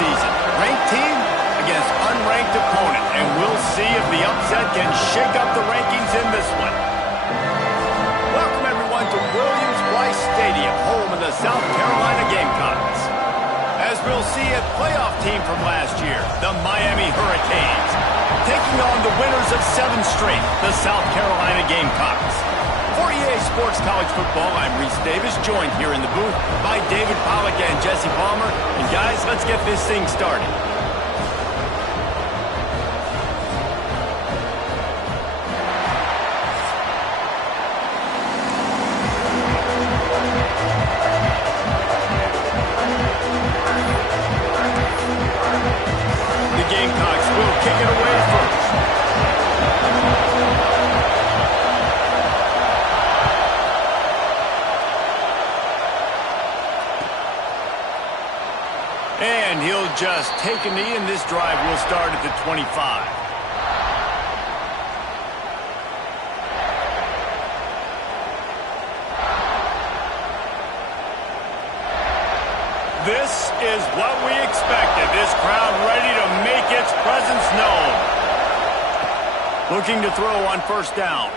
season. Ranked team against unranked opponent, and we'll see if the upset can shake up the rankings in this one. Welcome, everyone, to Williams-Brice Stadium, home of the South Carolina Gamecocks. As we'll see, a playoff team from last year, the Miami Hurricanes, taking on the winners of 7 straight, the South Carolina Gamecocks. For EA Sports College Football, I'm Reese Davis, joined here in the booth by David Pollack and Jesse Palmer. And guys, let's get this thing started. The Gamecocks will kick it away first. And he'll just take a knee, and this drive will start at the 25. This is what we expected. This crowd ready to make its presence known. Looking to throw on first down.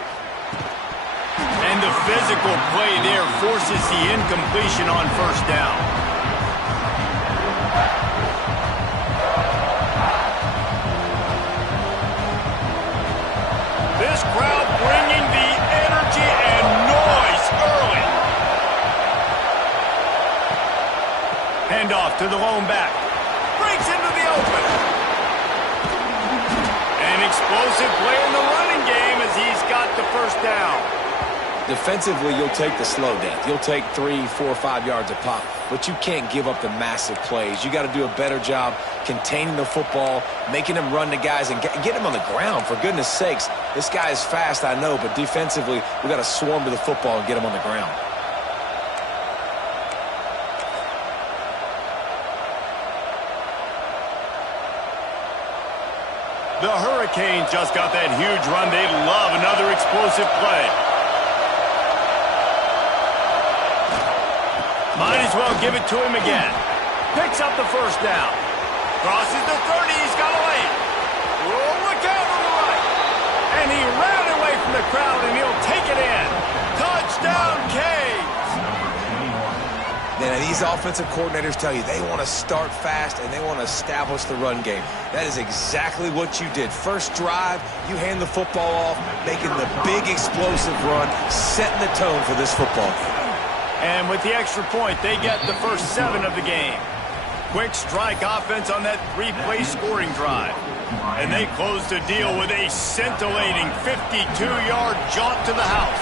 And the physical play there forces the incompletion on first down. This crowd bringing the energy and noise early. Handoff to the lone back. Breaks into the open. An explosive play in the running game as he's got the first down. Defensively, you'll take the slow death. You'll take 3, 4, 5 yards a pop. But you can't give up the massive plays. You got to do a better job containing the football, making them run to guys, and get them on the ground. For goodness sakes, this guy is fast, I know, but defensively, we got to swarm to the football and get him on the ground. The Hurricanes just got that huge run. They'd love another explosive play. Might as well give it to him again. Picks up the first down. Crosses the 30. He's got a lane. Oh, look out on the right. And he ran away from the crowd, and he'll take it in. Touchdown, Canes. Now, these offensive coordinators tell you they want to start fast and they want to establish the run game. That is exactly what you did. First drive, you hand the football off, making the big explosive run, setting the tone for this football game. And with the extra point, they get the first 7 of the game. Quick strike offense on that 3-play scoring drive. And they close the deal with a scintillating 52-yard jaunt to the house.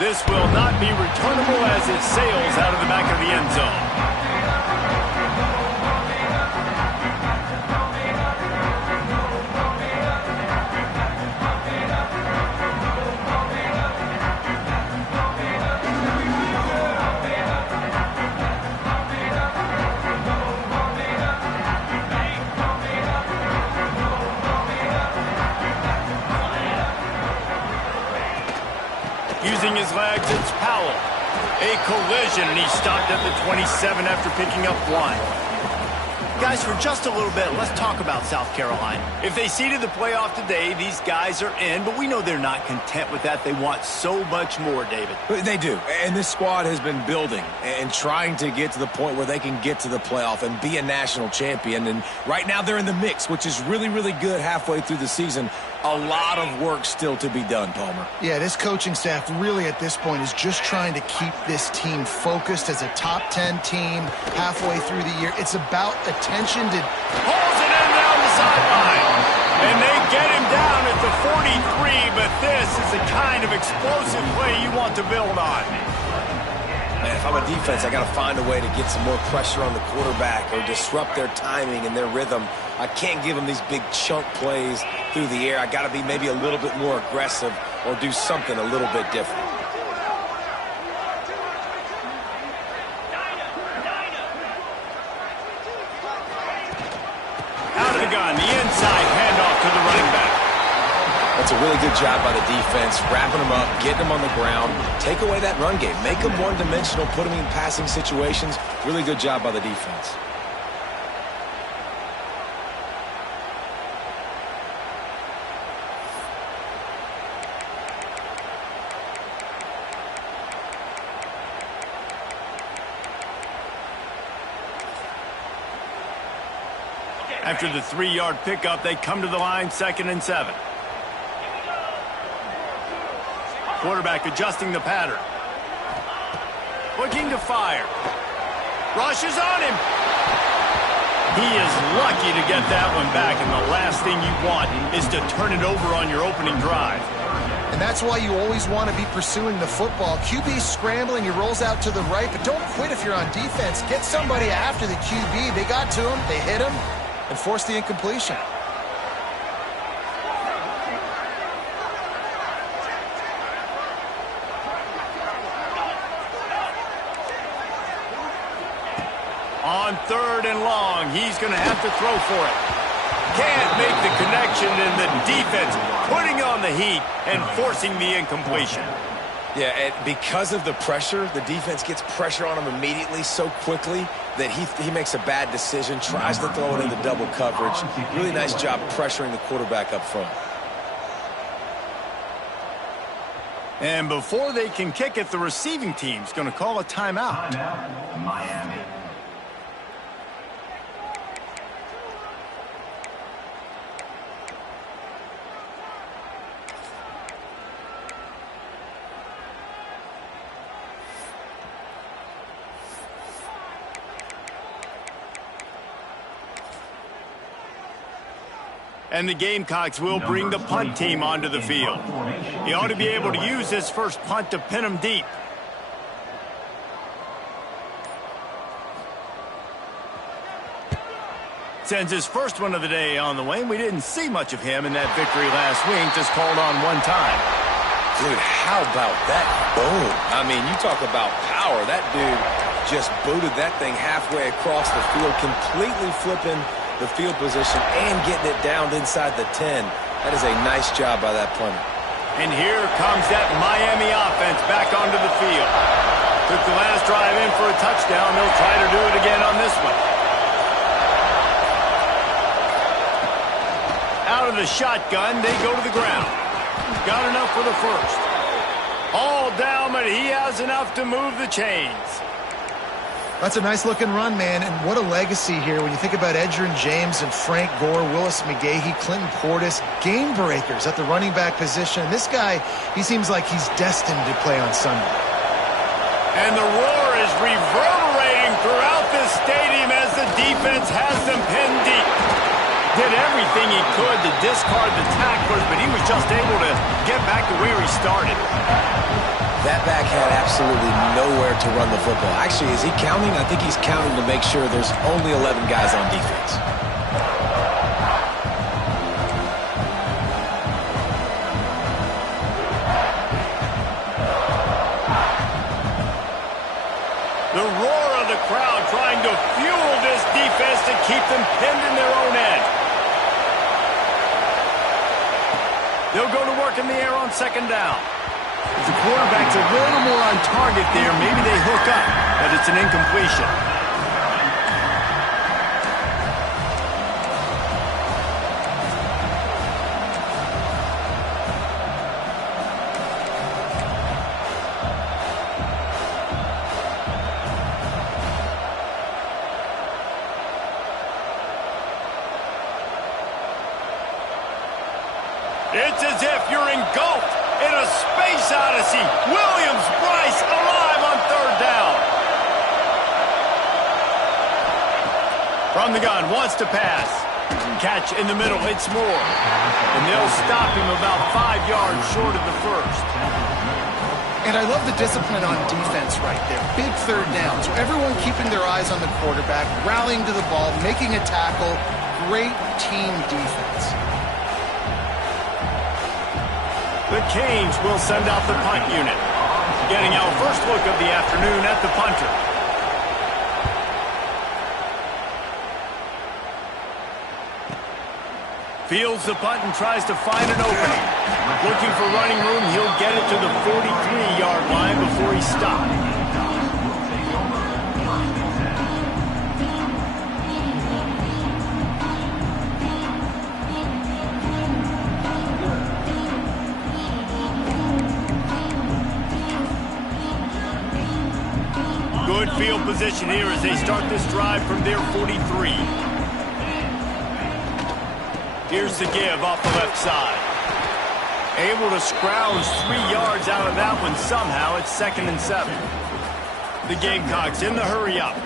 This will not be returnable as it sails out of the back of the end zone. Using his legs, it's Powell. A collision, and he stopped at the 27 after picking up 1. Guys, for just a little bit, let's talk about South Carolina. If they seeded the playoff today, these guys are in, but we know they're not content with that. They want so much more, David. They do, and this squad has been building and trying to get to the point where they can get to the playoff and be a national champion. And right now they're in the mix, which is really, really good halfway through the season. A lot of work still to be done, Palmer. Yeah, this coaching staff really at this point is just trying to keep this team focused as a top 10 team halfway through the year. It's about attention to... Pulls it in down the sideline. And they get him down at the 43, but this is the kind of explosive play you want to build on. Man, if I'm a defense, I got to find a way to get some more pressure on the quarterback or disrupt their timing and their rhythm. I can't give them these big chunk plays through the air. I got to be maybe a little bit more aggressive or do something a little bit different. Out of the gun, the inside handoff to the running back. That's a really good job by the defense, wrapping them up, getting them on the ground, take away that run game, make them one-dimensional, put them in passing situations. Really good job by the defense. After the 3-yard pickup, they come to the line, 2nd and 7. Quarterback adjusting the pattern. Looking to fire. Rushes on him. He is lucky to get that one back, and the last thing you want is to turn it over on your opening drive. And that's why you always want to be pursuing the football. QB scrambling, he rolls out to the right, but don't quit if you're on defense. Get somebody after the QB. They got to him, they hit him, and forced the incompletion. On 3rd and long, he's going to have to throw for it. Can't make the connection, and the defense putting on the heat and forcing the incompletion. Yeah, and because of the pressure, the defense gets pressure on him immediately so quickly that he makes a bad decision, tries to throw it into double coverage. Really nice job pressuring the quarterback up front. And before they can kick it, the receiving team's going to call a timeout. Miami. And the Gamecocks will bring the punt team onto the field. He ought to be able to use his first punt to pin him deep. Sends his first one of the day on the way. We didn't see much of him in that victory last week, just called on one time. Dude, how about that boom? I mean, you talk about power. That dude just booted that thing halfway across the field, completely flipping the field position and getting it down inside the 10. That is a nice job by that punter. And here comes that Miami offense back onto the field. Took the last drive in for a touchdown. They'll try to do it again on this one. Out of the shotgun, they go to the ground. Got enough for the first. All down, but he has enough to move the chains. That's a nice-looking run, man, and what a legacy here when you think about Edgerrin James and Frank Gore, Willis McGahee, Clinton Portis, game breakers at the running back position. This guy, he seems like he's destined to play on Sunday. And the roar is reverberating throughout this stadium as the defense has them pinned deep. Did everything he could to discard the tacklers, but he was just able to get back to where he started. That back had absolutely nowhere to run the football. Actually, is he counting? I think he's counting to make sure there's only 11 guys on defense. The roar of the crowd trying to fuel this defense to keep them pinned in their own end. They'll go to work in the air on 2nd down. If the quarterback's a little more on target there, maybe they hook up, but it's an incompletion. It's as if you're engulfed in a space odyssey. Williams-Brice alive on 3rd down. From the gun, wants to pass. Catch in the middle, it's Moore. And they'll stop him about 5 yards short of the first. And I love the discipline on defense right there. Big 3rd down. So everyone keeping their eyes on the quarterback, rallying to the ball, making a tackle. Great team defense. The Canes will send out the punt unit. Getting our first look of the afternoon at the punter. Fields the punt and tries to find an opening. Looking for running room, he'll get it to the 43-yard line before he stops. Good field position here as they start this drive from their 43. Here's the give off the left side. Able to scrounge 3 yards out of that one somehow. It's 2nd and 7. The Gamecocks in the hurry up.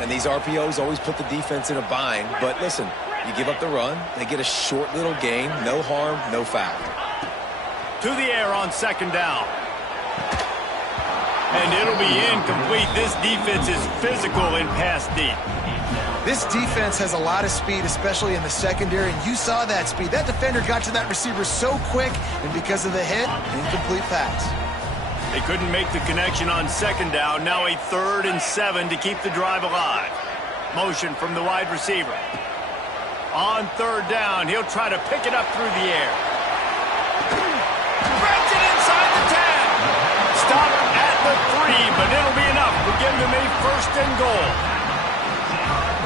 And these RPOs always put the defense in a bind. But listen, you give up the run, they get a short little gain. No harm, no foul. To the air on 2nd down. And it'll be incomplete. This defense is physical in pass deep. This defense has a lot of speed, especially in the secondary, and you saw that speed. That defender got to that receiver so quick, and because of the hit, incomplete pass. They couldn't make the connection on 2nd down. Now a 3rd and 7 to keep the drive alive. Motion from the wide receiver. On 3rd down, he'll try to pick it up through the air. Breaks it inside the 10. Stop at the 3, but it'll be enough to give them a 1st and goal.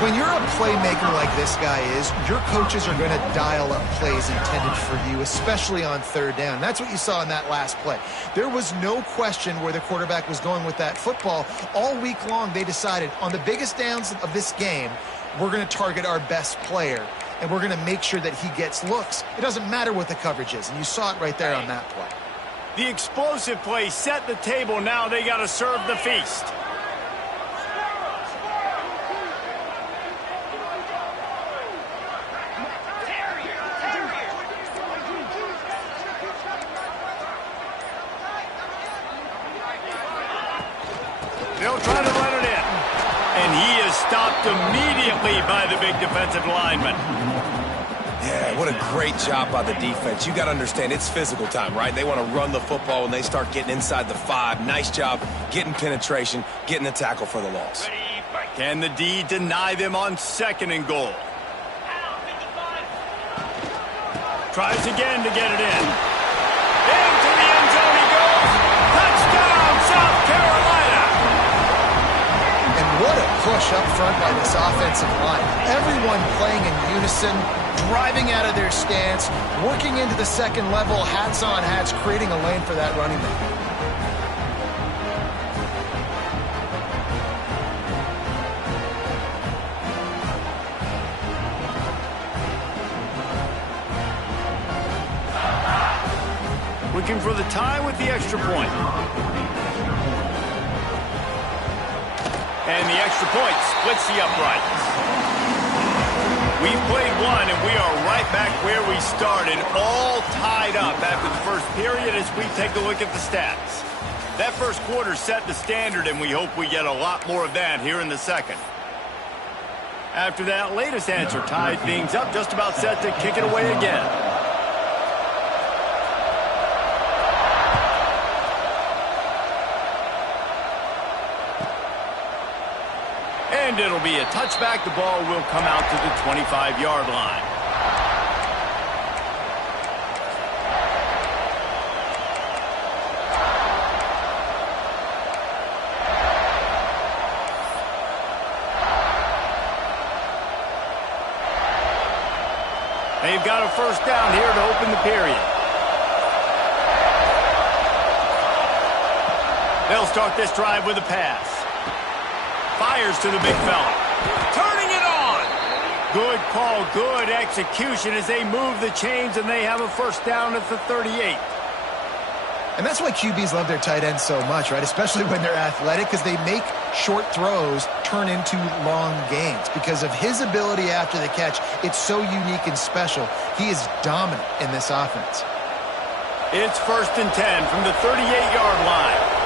When you're a playmaker like this guy is, your coaches are going to dial up plays intended for you, especially on 3rd down. That's what you saw in that last play. There was no question where the quarterback was going with that football. All week long, they decided on the biggest downs of this game, we're going to target our best player, and we're going to make sure that he gets looks. It doesn't matter what the coverage is, and you saw it right there on that play. The explosive play set the table. Now they got to serve the feast. They'll try to run it in. And he is stopped immediately by the big defensive lineman. Yeah, what a great job by the defense. You got to understand, it's physical time, right? They want to run the football when they start getting inside the 5. Nice job getting penetration, getting the tackle for the loss. Can the D deny them on 2nd and goal? Tries again to get it in. Into the end zone he goes. Touchdown, South Carolina. And what a push up front by this offensive line. Everyone playing in unison, driving out of their stance, working into the 2nd level, hats on hats, creating a lane for that running back. Looking for the tie with the extra point. And the extra point splits the uprights. We've played one, and we are right back where we started, all tied up after the first period as we take a look at the stats. That first quarter set the standard, and we hope we get a lot more of that here in the 2nd. After that latest answer tied things up, just about set to kick it away again. And it'll be a touchback. The ball will come out to the 25-yard line. They've got a 1st down here to open the period. They'll start this drive with a pass. Fires to the big fella. Turning it on. Good call, good execution as they move the chains, and they have a 1st down at the 38. And that's why QBs love their tight ends so much, right? Especially when they're athletic, because they make short throws turn into long gains. Because of his ability after the catch, it's so unique and special. He is dominant in this offense. It's 1st and 10 from the 38-yard line.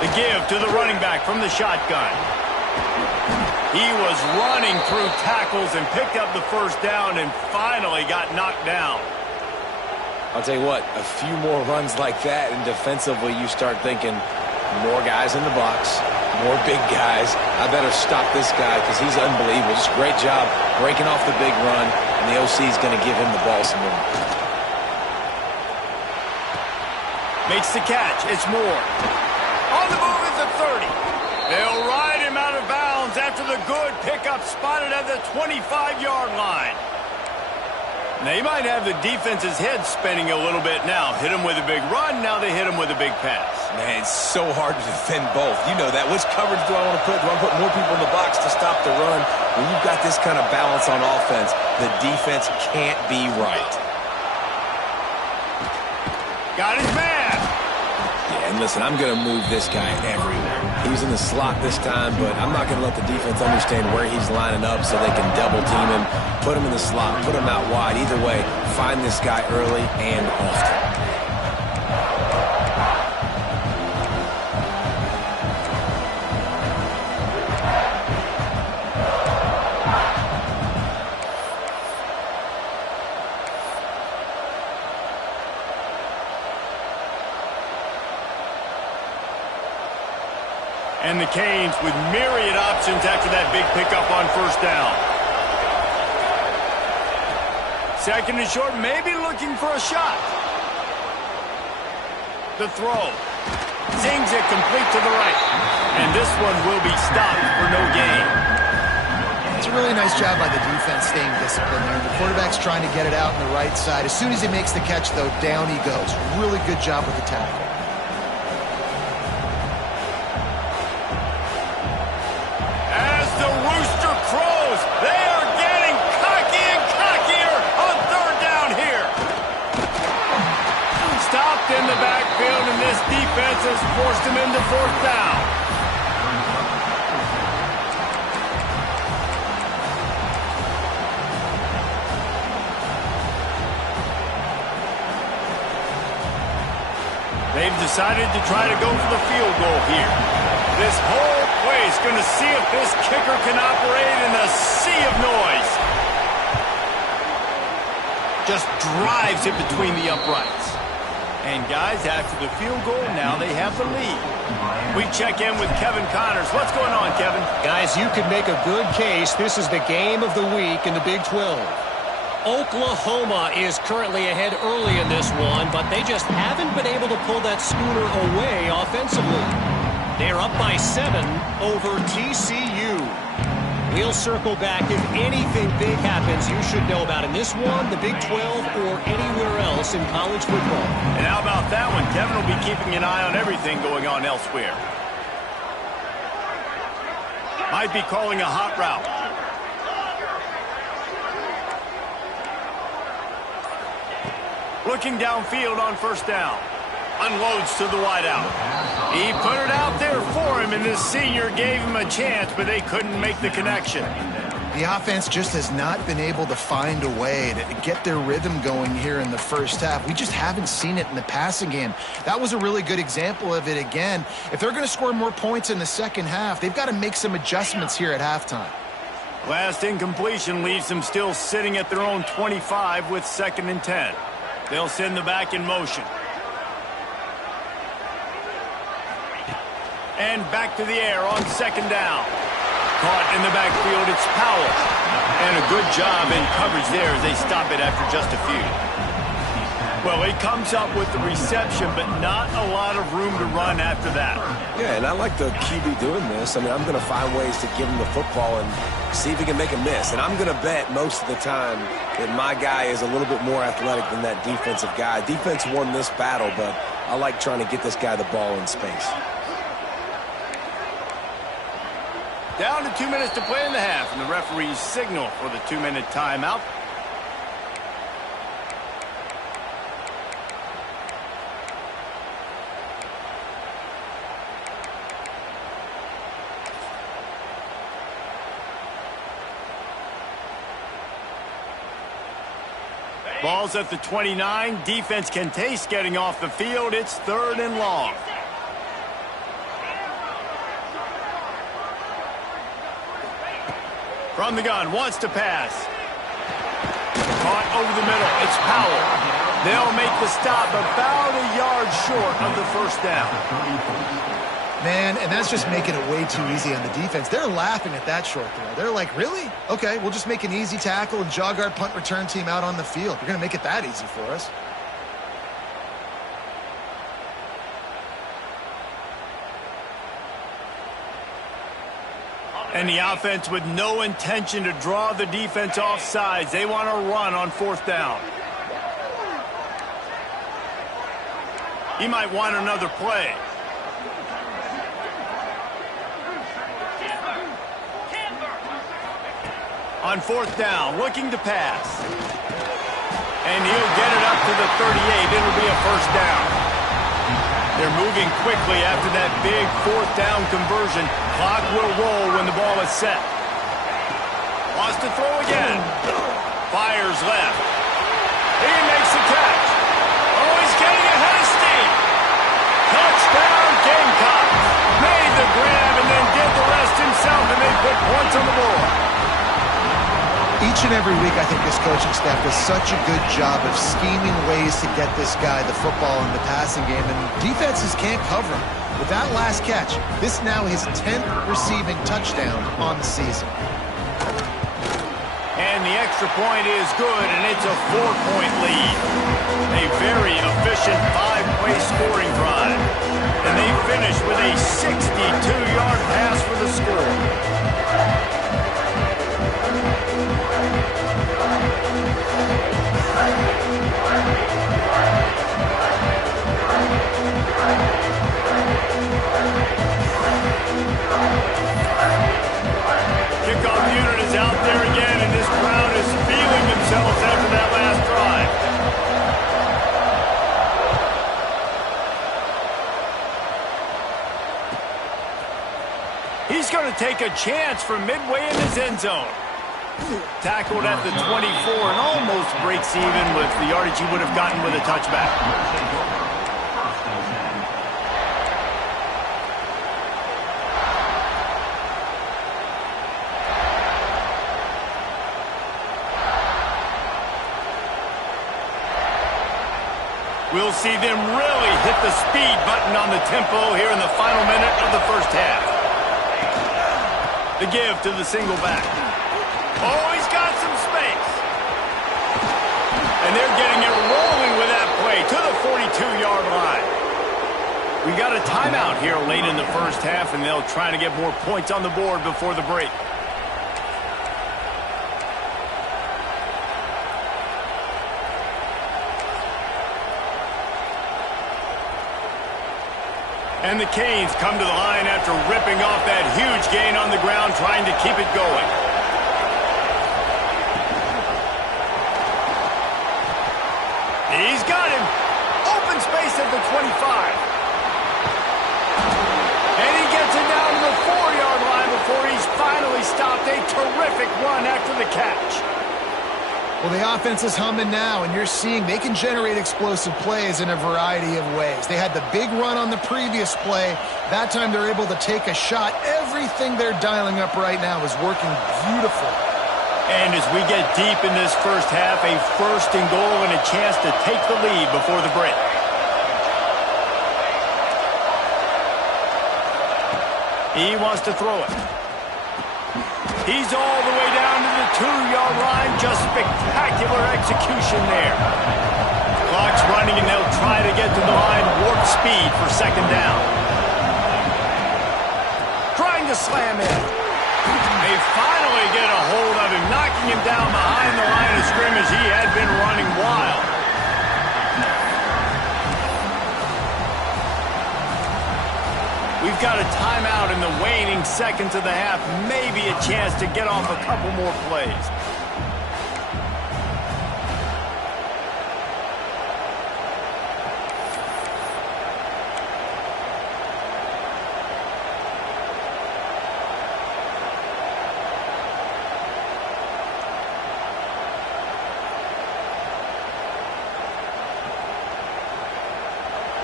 The give to the running back from the shotgun. He was running through tackles and picked up the 1st down and finally got knocked down. I'll tell you what, a few more runs like that, and defensively you start thinking more guys in the box, More big guys. I better stop this guy because he's unbelievable. Just great job breaking off the big run, and the OC is going to give him the ball some more. Makes the catch. It's Moore. On the move is the 30. They'll ride him out of bounds after the good pickup spotted at the 25-yard line. They might have the defense's head spinning a little bit now. Hit him with a big run, now they hit him with a big pass. Man, it's so hard to defend both. You know that. Which coverage do I want to put? Do I put more people in the box to stop the run? When you've got this kind of balance on offense, the defense can't be right. Got his man. Yeah, and listen, I'm going to move this guy everywhere. He's in the slot this time, but I'm not going to let the defense understand where he's lining up so they can double team him, put him in the slot, put him out wide. Either way, find this guy early and often. And the Canes with myriad options after that big pickup on first down. Second and short, maybe looking for a shot. The throw. Zings it complete to the right. And this one will be stopped for no gain. It's a really nice job by the defense staying disciplined there. The quarterback's trying to get it out on the right side. As soon as he makes the catch, though, down he goes. Really good job with the tackle. In the backfield, and this defense has forced him into fourth down. They've decided to try to go for the field goal here. This whole place going to see if this kicker can operate in a sea of noise. Just drives it between the uprights. And guys, after the field goal, now they have the lead. We check in with Kevin Connors. What's going on, Kevin? Guys, you could make a good case. This is the game of the week in the Big 12. Oklahoma is currently ahead early in this one, but they just haven't been able to pull that schooner away offensively. They're up by 7 over TCU. We'll circle back if anything big happens you should know about in this one, the Big 12, or anywhere else in college football. And how about that one? Kevin will be keeping an eye on everything going on elsewhere. Might be calling a hot route. Looking downfield on first down. Unloads to the wideout. He put it out there for him, and this senior gave him a chance, but they couldn't make the connection. The offense just has not been able to find a way to get their rhythm going here in the first half. We just haven't seen it in the passing game. That was a really good example of it again. If they're going to score more points in the second half, they've got to make some adjustments here at halftime. Last incompletion leaves them still sitting at their own 25 with 2nd and 10. They'll send the back in motion. And back to the air on 2nd down. Caught in the backfield, it's Powell. And a good job in coverage there as they stop it after just a few. Well, he comes up with the reception, but not a lot of room to run after that. Yeah, and I like the QB doing this. I mean, I'm going to find ways to give him the football and see if he can make a miss. And I'm going to bet most of the time that my guy is a little bit more athletic than that defensive guy. Defense won this battle, but I like trying to get this guy the ball in space. Down to 2 minutes to play in the half, and the referees signal for the 2-minute timeout. Ball's at the 29. Defense can taste getting off the field. It's 3rd and long. From the gun, wants to pass. Caught over the middle. It's Powell. They'll make the stop about a yard short of the first down. Man, and that's just making it way too easy on the defense. They're laughing at that short throw. They're like, really? Okay, we'll just make an easy tackle and jog our punt return team out on the field. You're going to make it that easy for us. And the offense with no intention to draw the defense off sides. They want to run on 4th down. He might want another play. On 4th down, looking to pass. And he'll get it up to the 38. It'll be a 1st down. They're moving quickly after that big 4th down conversion. Clock will roll when the ball is set. Wants to throw again. Fires left. He makes the catch. Oh, he's getting ahead of steam. Touchdown, Gamecock. Made the grab and then did the rest himself, and they put points on the board. Each and every week, I think this coaching staff does such a good job of scheming ways to get this guy the football in the passing game, and defenses can't cover him. With that last catch, this now his 10th receiving touchdown on the season. And the extra point is good, and it's a 4-point lead. A very efficient 5-play scoring drive. And they finish with a 62-yard pass for the score. Kickoff unit is out there again, and this crowd is feeling themselves after that last drive. He's going to take a chance from midway in his end zone. Tackled at the 24 and almost breaks even with the yardage he would have gotten with a touchback. We'll see them really hit the speed button on the tempo here in the final minute of the first half. The give to the single back. Oh, he's got some space. And they're getting it rolling with that play to the 42-yard line. We got a timeout here late in the first half, and they'll try to get more points on the board before the break. And the Canes come to the line after ripping off that huge gain on the ground, trying to keep it going. He's got him. Open space at the 25. And he gets it down to the 4-yard line before he's finally stopped. A terrific run after the catch. Well, the offense is humming now, and you're seeing they can generate explosive plays in a variety of ways. They had the big run on the previous play. That time they're able to take a shot. Everything they're dialing up right now is working beautiful. And as we get deep in this first half, a 1st and goal and a chance to take the lead before the break. He wants to throw it. He's all the way down to the 2-yard line. Just spectacular execution there. Clock's running, and they'll try to get to the line. Warp speed for 2nd down. Trying to slam in. They finally get a hold of him, knocking him down behind the line of scrimmage. He had been running wild. We've got a timeout in the waning seconds of the half. Maybe a chance to get off a couple more plays.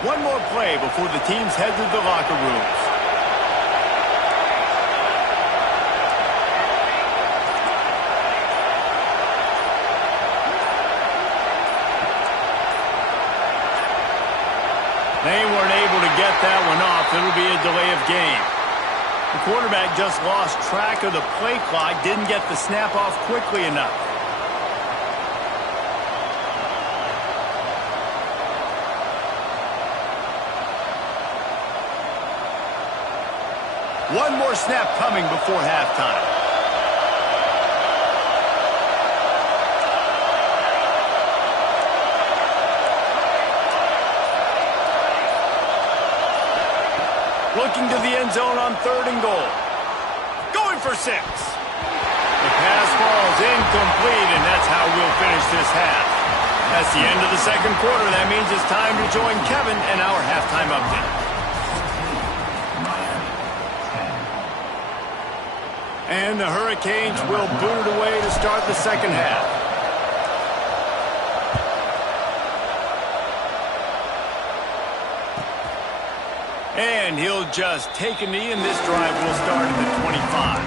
One more play before the teams head to the locker rooms. They weren't able to get that one off. It'll be a a delay of game. The quarterback just lost track of the play clock, didn't get the snap off quickly enough. One more snap coming before halftime. Looking to the end zone on 3rd and goal. Going for 6. The pass falls incomplete, and that's how we'll finish this half. That's the end of the second quarter. That means it's time to join Kevin and our halftime update. And the Hurricanes will boot it away to start the second half. And he'll just take a knee, and this drive will start at the 25.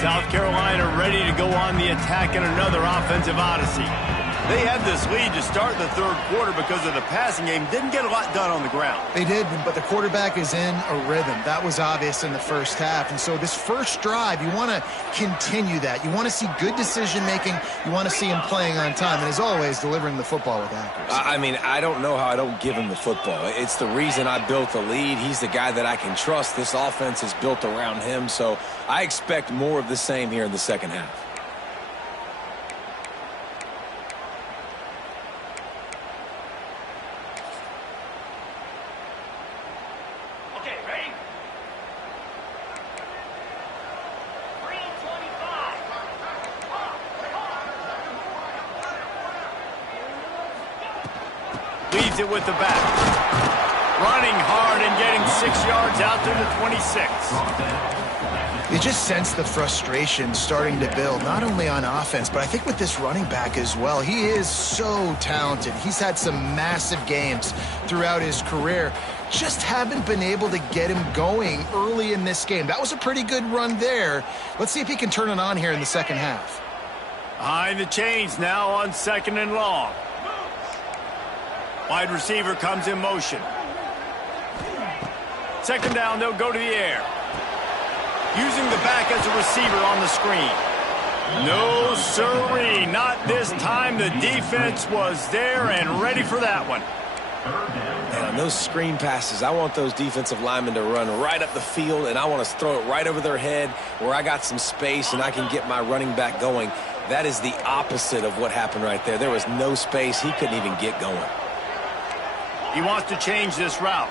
South Carolina ready to go on the attack in another offensive odyssey. They had this lead to start the third quarter because of the passing game. Didn't get a lot done on the ground. They did, but the quarterback is in a rhythm. That was obvious in the first half. And so this first drive, you want to continue that. You want to see good decision-making. You want to see him playing on time. And as always, delivering the football with accuracy. I mean, I don't know how I don't give him the football. It's the reason I built the lead. He's the guy that I can trust. This offense is built around him. So I expect more of the same here in the second half. Leads it with the back. Running hard and getting 6 yards out to the 26. You just sense the frustration starting to build, not only on offense, but I think with this running back as well. He is so talented. He's had some massive games throughout his career. Just haven't been able to get him going early in this game. That was a pretty good run there. Let's see if he can turn it on here in the second half. Behind the chains now on 2nd and long. Wide receiver comes in motion. 2nd down, they'll go to the air. Using the back as a receiver on the screen. No sirree, not this time. The defense was there and ready for that one. And on those screen passes, I want those defensive linemen to run right up the field, and I want to throw it right over their head where I got some space and I can get my running back going. That is the opposite of what happened right there. There was no space. He couldn't even get going. He wants to change this route.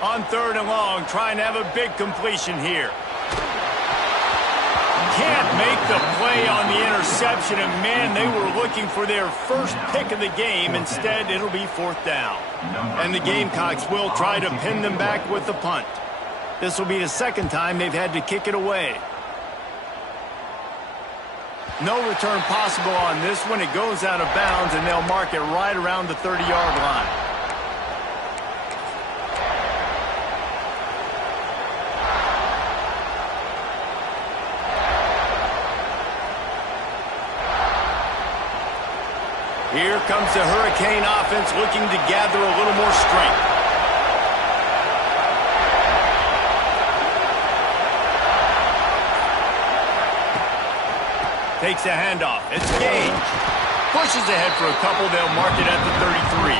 On 3rd and long, trying to have a big completion here. Can't make the play on the interception, and man, they were looking for their first pick of the game. Instead, it'll be 4th down. And the Gamecocks will try to pin them back with the punt. This will be the 2nd time they've had to kick it away. No return possible on this one. It goes out of bounds, and they'll mark it right around the 30-yard line. Here comes the Hurricane offense looking to gather a little more strength. Takes a handoff. It's Gage. Pushes ahead for a couple. They'll mark it at the 33.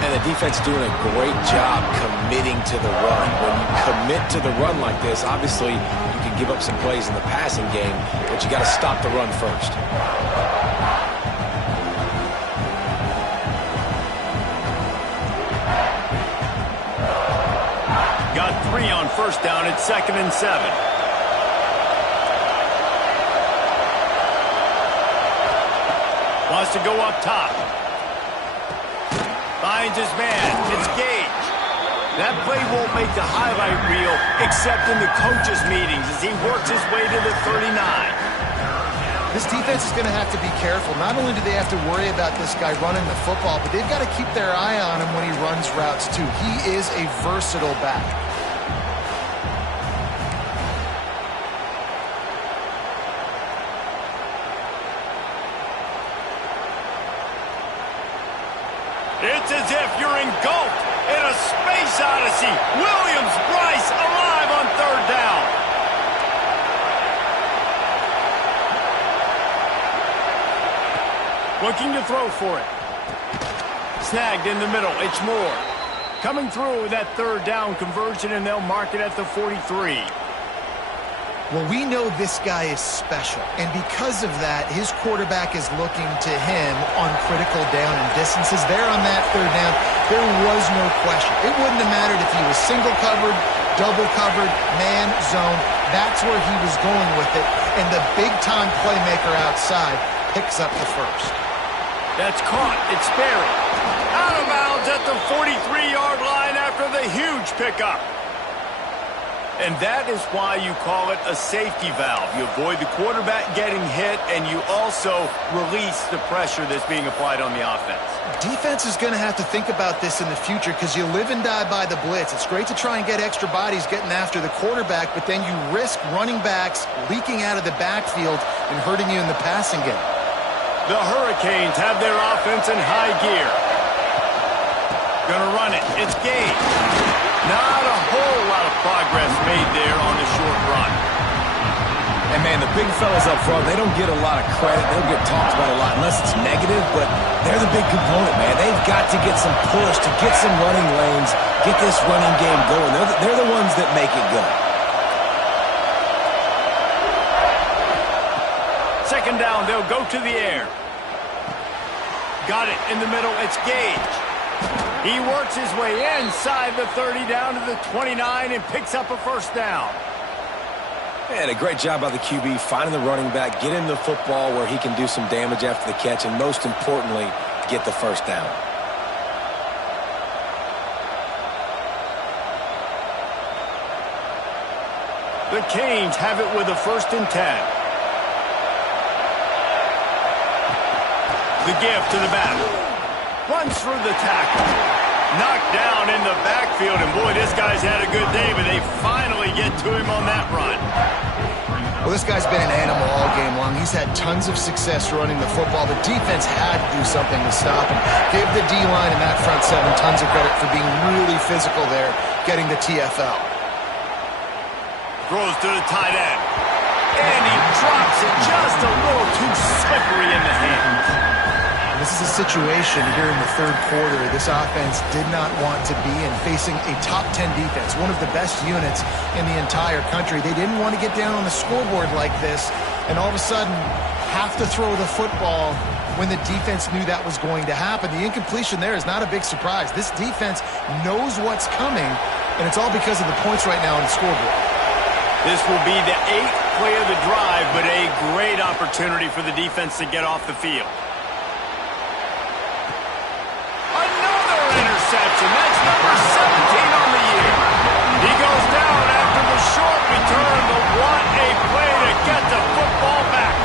And the defense doing a great job committing to the run. When you commit to the run like this, obviously you can give up some plays in the passing game, but you got to stop the run first. Got 3 on 1st down at 2nd and 7. Wants to go up top. Finds his man. It's Gage. That play won't make the highlight reel except in the coaches' meetings as he works his way to the 39. This defense is going to have to be careful. Not only do they have to worry about this guy running the football, but they've got to keep their eye on him when he runs routes too. He is a versatile back. It's as if you're engulfed in a space odyssey. Williams-Brice alive on third down. Looking to throw for it. Snagged in the middle. It's Moore. Coming through with that third down conversion, and they'll mark it at the 43. Well, we know this guy is special, and because of that, his quarterback is looking to him on critical down and distances. There on that third down, there was no question. It wouldn't have mattered if he was single covered, double covered, man, zone. That's where he was going with it, and the big-time playmaker outside picks up the first. That's caught. It's buried. Out of bounds at the 43-yard line after the huge pickup. And that is why you call it a safety valve. You avoid the quarterback getting hit, and you also release the pressure that's being applied on the offense. Defense is going to have to think about this in the future because you live and die by the blitz. It's great to try and get extra bodies getting after the quarterback, but then you risk running backs leaking out of the backfield and hurting you in the passing game. The Hurricanes have their offense in high gear. Gonna run it. It's Gage. Not a whole lot of progress made there on the short run. And, man, the big fellas up front, they don't get a lot of credit. They don't get talked about a lot unless it's negative, but they're the big component, man. They've got to get some push, to get some running lanes, get this running game going. They're the ones that make it go. Second down, they'll go to the air. Got it in the middle. It's Gage. He works his way inside the 30 down to the 29 and picks up a first down. Man, a great job by the QB finding the running back, getting the football where he can do some damage after the catch, and most importantly, get the first down. The Canes have it with a 1st and 10. The give to the back. Runs through the tackle. Knocked down in the backfield, and boy, this guy's had a good day, but they finally get to him on that run. Well, this guy's been an animal all game long. He's had tons of success running the football. The defense had to do something to stop him. Give the D-line and that front seven tons of credit for being really physical there, getting the TFL. Throws to the tight end. And he drops it just a little too slippery in the hands. This is a situation here in the third quarter this offense did not want to be in, facing a top 10 defense, one of the best units in the entire country. They didn't want to get down on the scoreboard like this and all of a sudden have to throw the football when the defense knew that was going to happen. The incompletion there is not a big surprise. This defense knows what's coming, and it's all because of the points right now on the scoreboard. This will be the 8th play of the drive, but a great opportunity for the defense to get off the field. That's number 17 on the year. He goes down after the short return, but what a play to get the football back.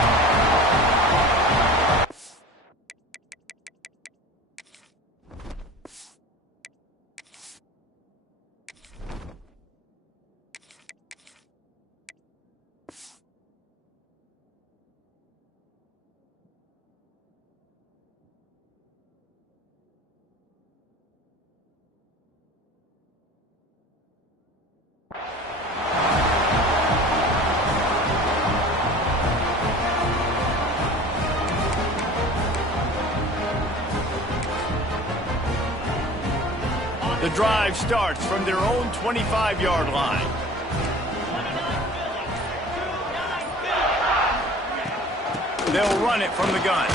The drive starts from their own 25-yard line. They'll run it from the gun.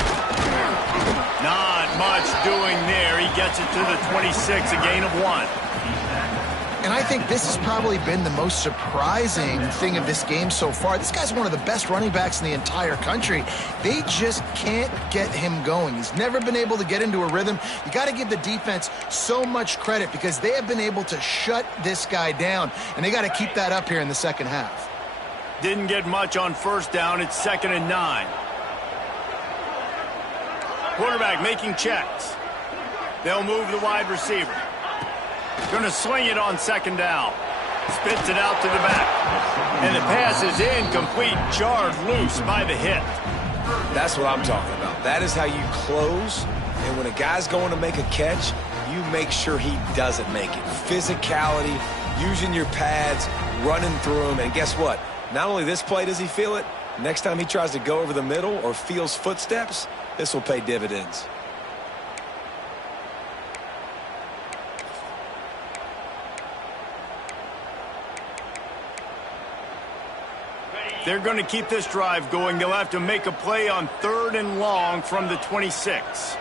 Not much doing there. He gets it to the 26, a gain of 1. And I think this has probably been the most surprising thing of this game so far. This guy's one of the best running backs in the entire country. They just can't get him going. He's never been able to get into a rhythm. You got to give the defense so much credit because they have been able to shut this guy down, and they got to keep that up here in the second half. Didn't get much on first down. It's 2nd and 9. Quarterback making checks. They'll move the wide receiver. Going to swing it on second down. Spits it out to the back. And the pass is incomplete, jarred loose by the hit. That's what I'm talking about. That is how you close. And when a guy's going to make a catch, you make sure he doesn't make it. Physicality, using your pads, running through him. And guess what? Not only this play does he feel it, next time he tries to go over the middle or feels footsteps, this will pay dividends. They're going to keep this drive going. They'll have to make a play on 3rd and long from the 26.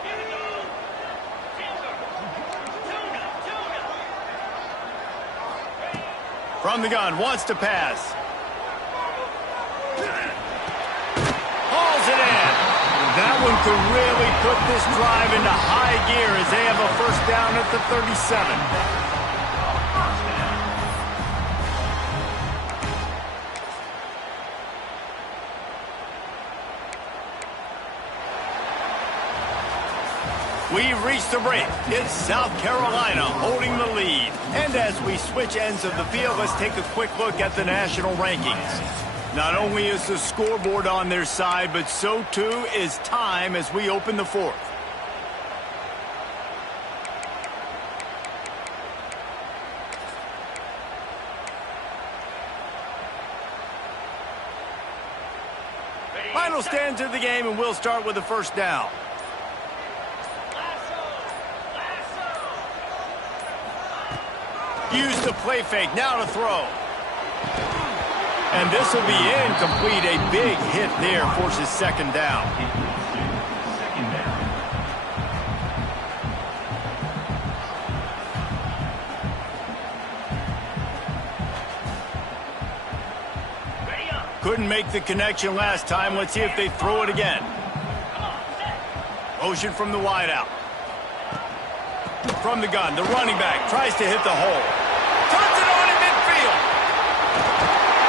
From the gun, wants to pass. Hauls it in. That one could really put this drive into high gear as they have a first down at the 37. We've reached the break. It's South Carolina holding the lead. And as we switch ends of the field, let's take a quick look at the national rankings. Not only is the scoreboard on their side, but so too is time as we open the fourth. Final stands of the game, and we'll start with the first down. Use the play fake, now to throw. And this will be incomplete. A big hit there forces second down. Couldn't make the connection last time. Let's see if they throw it again. Motion from the wideout. From the gun, the running back tries to hit the hole. Turns it on in midfield.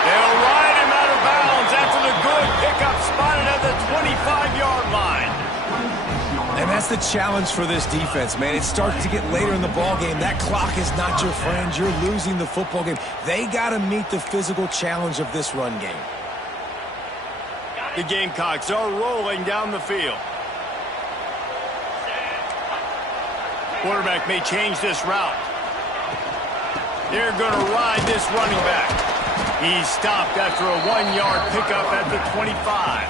They'll ride him out of bounds after the good pickup spotted at the 25-yard line. And that's the challenge for this defense, man. It starts to get later in the ballgame. That clock is not your friend. You're losing the football game. They got to meet the physical challenge of this run game. The Gamecocks are rolling down the field. Quarterback may change this route. They're going to ride this running back. He's stopped after a 1-yard pickup at the 25.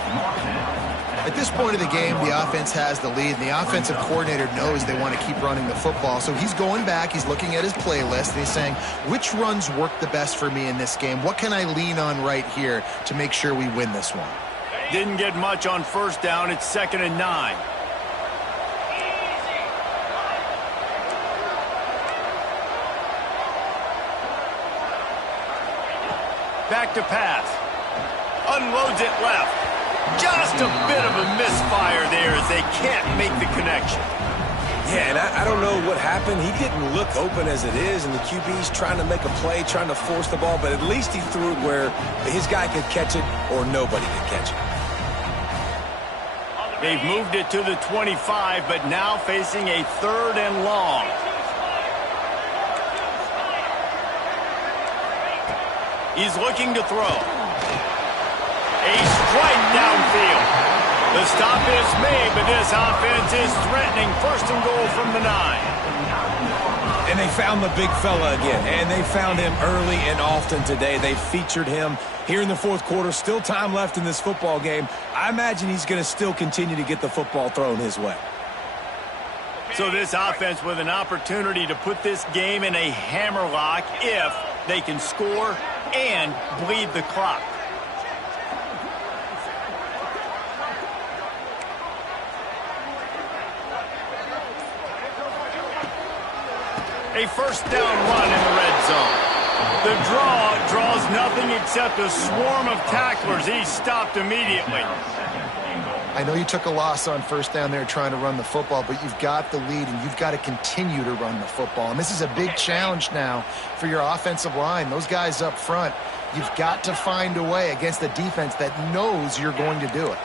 At this point of the game, the offense has the lead, and the offensive coordinator knows they want to keep running the football. So he's going back, he's looking at his playlist, and he's saying, which runs work the best for me in this game? What can I lean on right here to make sure we win this one? Didn't get much on first down. It's 2nd and 9. Back to pass. Unloads it left. Just a bit of a misfire there as they can't make the connection. Yeah, and I don't know what happened. He didn't look open as it is, and the QB's trying to make a play, trying to force the ball, but at least he threw it where his guy could catch it or nobody could catch it. They've moved it to the 25, but now facing a 3rd and long. He's looking to throw. A strike downfield. The stop is made, but this offense is threatening 1st and goal from the 9. And they found the big fella again, and they found him early and often today. They featured him here in the 4th quarter. Still time left in this football game. I imagine he's going to still continue to get the football thrown his way. So this offense with an opportunity to put this game in a hammerlock if they can score and bleed the clock. A first down run in the red zone. The draw draws nothing except a swarm of tacklers. He's stopped immediately. I know you took a loss on first down there trying to run the football, but you've got the lead, and you've got to continue to run the football. And this is a big challenge now for your offensive line. Those guys up front, you've got to find a way against a defense that knows you're going to do it.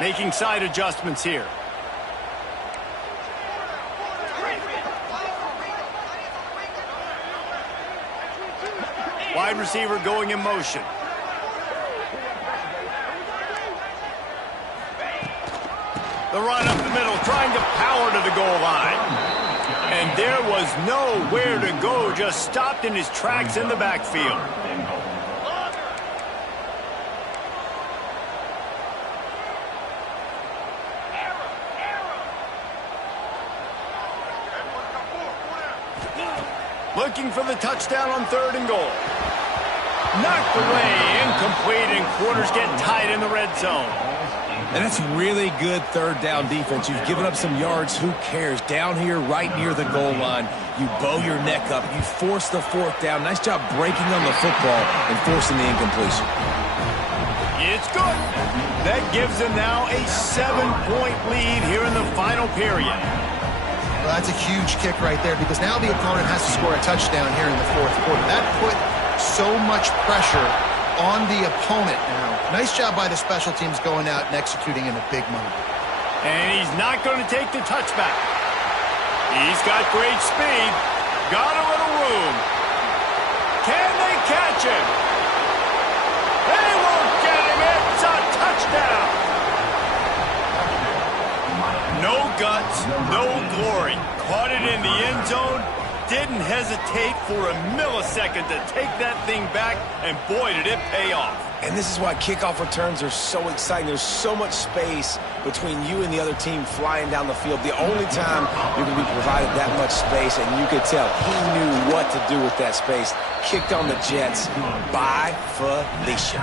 Making side adjustments here. Wide receiver going in motion. The run up the middle, trying to power to the goal line. And there was nowhere to go, just stopped in his tracks in the backfield. Looking for the touchdown on 3rd and goal. Knocked away, incomplete, and quarters get tight in the red zone. And that's really good 3rd down defense. You've given up some yards. Who cares? Down here right near the goal line, you bow your neck up. You force the 4th down. Nice job breaking on the football and forcing the incompletion. It's good. That gives them now a 7-point lead here in the final period. Well, that's a huge kick right there because now the opponent has to score a touchdown here in the 4th quarter. That put so much pressure on the opponent now. Nice job by the special teams going out and executing in a big moment. And he's not going to take the touchback. He's got great speed. Got a little room. Can they catch him? They won't get him. It's a touchdown. No guts, no glory. Caught it in the end zone. Didn't hesitate for a millisecond to take that thing back, and boy, did it pay off. And this is why kickoff returns are so exciting. There's so much space between you and the other team flying down the field. The only time you're going to be provided that much space, and you could tell he knew what to do with that space. Kicked on the Jets by Felicia.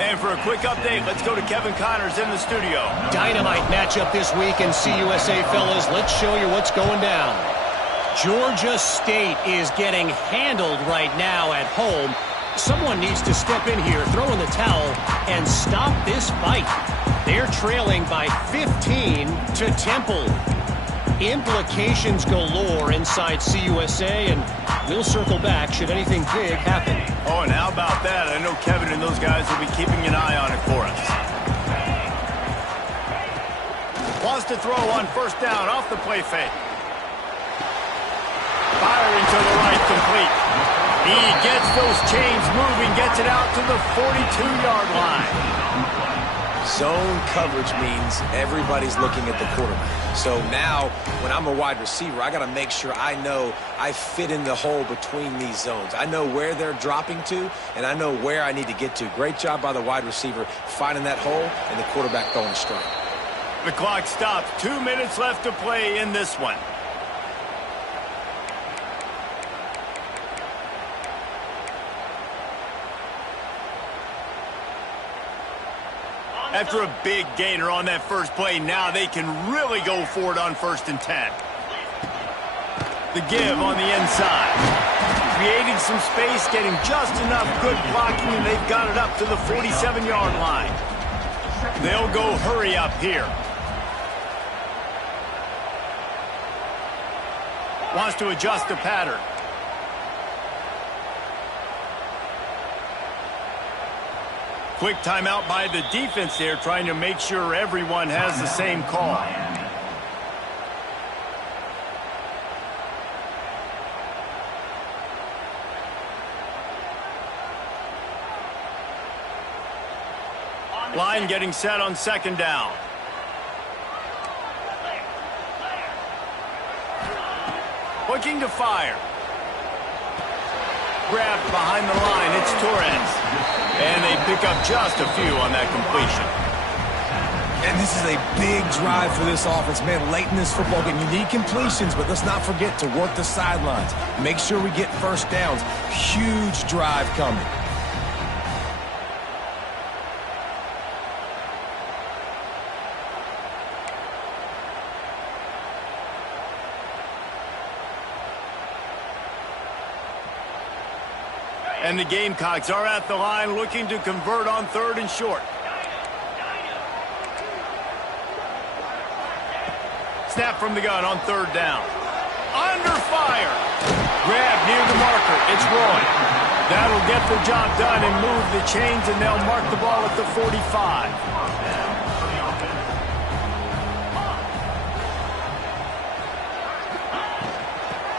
And for a quick update, let's go to Kevin Connors in the studio. Dynamite matchup this week in CUSA, fellas. Let's show you what's going down. Georgia State is getting handled right now at home. Someone needs to step in here, throw in the towel, and stop this fight. They're trailing by 15 to Temple. Implications galore inside CUSA, and we'll circle back should anything big happen. Oh, and how about that? I know Kevin and those guys will be keeping an eye on it for us. Wants to throw on 1st down off the play fake. Firing to the right, complete. He gets those chains moving, gets it out to the 42-yard line. Zone coverage means everybody's looking at the quarterback. So now, when I'm a wide receiver, I got to make sure I know I fit in the hole between these zones. I know where they're dropping to, and I know where I need to get to. Great job by the wide receiver finding that hole and the quarterback throwing a strike. The clock stops. 2 minutes left to play in this one. After a big gainer on that first play, now they can really go for it on 1st and 10. The give on the inside. Creating some space, getting just enough good blocking, and they've got it up to the 47-yard line. They'll go hurry up here. Wants to adjust the pattern. Quick timeout by the defense there, trying to make sure everyone has the same call. Line getting set on 2nd down. Looking to fire. Grabbed behind the line, it's Torres. And they pick up just a few on that completion. And this is a big drive for this offense. Man, late in this football game, you need completions, but let's not forget to work the sidelines. Make sure we get 1st downs. Huge drive coming. And the Gamecocks are at the line looking to convert on 3rd and short. Snap from the gun on 3rd down. Under fire. Grab near the marker. It's Roy. That'll get the job done and move the chains, and they'll mark the ball at the 45.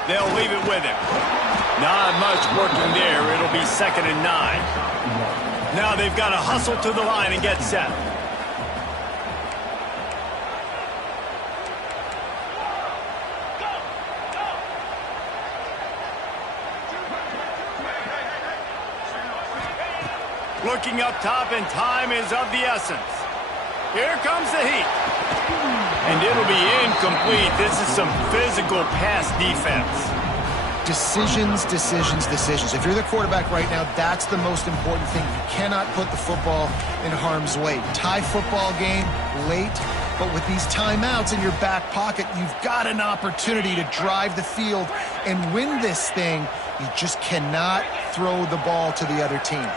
They'll leave it with him. Not much working there. It'll be 2nd and 9. Now they've got to hustle to the line and get set. Looking up top, and time is of the essence. Here comes the heat. And it'll be incomplete. This is some physical pass defense. Decisions, decisions, decisions. If you're the quarterback right now, that's the most important thing. You cannot put the football in harm's way. Tie football game late, but with these timeouts in your back pocket, you've got an opportunity to drive the field and win this thing. You just cannot throw the ball to the other team.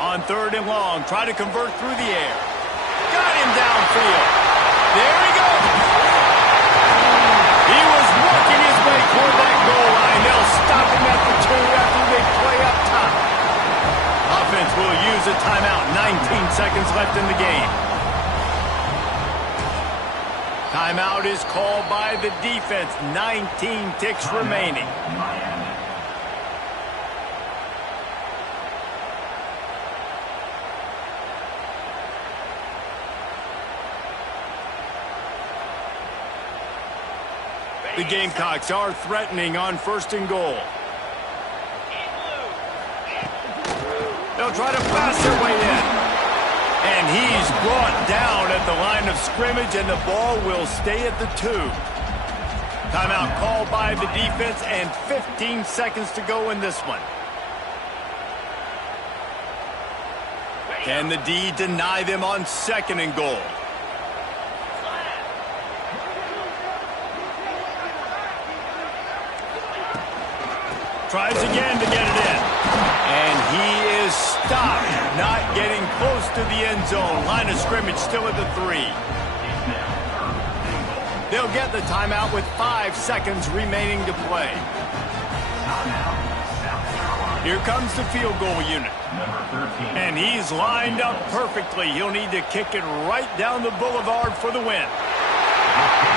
On 3rd and long, try to convert through the air. Got him downfield. There he goes. He was working his way toward that goal line. They'll stop him at the 2 after they play up top. Offense will use a timeout. 19 seconds left in the game. Timeout is called by the defense. 19 ticks remaining. The Gamecocks are threatening on 1st and goal. They'll try to pass their way in. And he's brought down at the line of scrimmage, and the ball will stay at the 2. Timeout called by the defense, and 15 seconds to go in this one. Can the D deny them on 2nd and goal? Tries again to get it in. And he is stopped, not getting close to the end zone. Line of scrimmage still at the 3. They'll get the timeout with 5 seconds remaining to play. Here comes the field goal unit. And he's lined up perfectly. He'll need to kick it right down the boulevard for the win.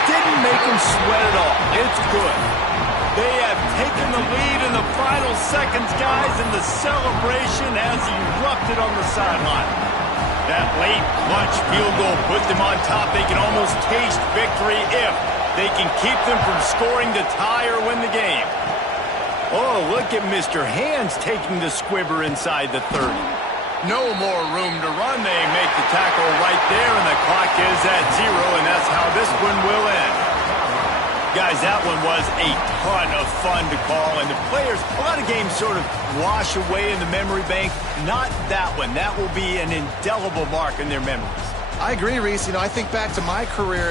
Didn't make him sweat at all. It's good. They have taken the lead in the final seconds, guys, and the celebration has erupted on the sideline. That late clutch field goal put them on top. They can almost taste victory if they can keep them from scoring to tie or win the game. Oh, look at Mr. Hands taking the squibber inside the 30. No more room to run. They make the tackle right there, and the clock is at 0, and that's how this one will end. Guys, that one was a ton of fun to call, and the players, a lot of games sort of wash away in the memory bank. Not that one. That will be an indelible mark in their memories. I agree, Reese. I think back to my career.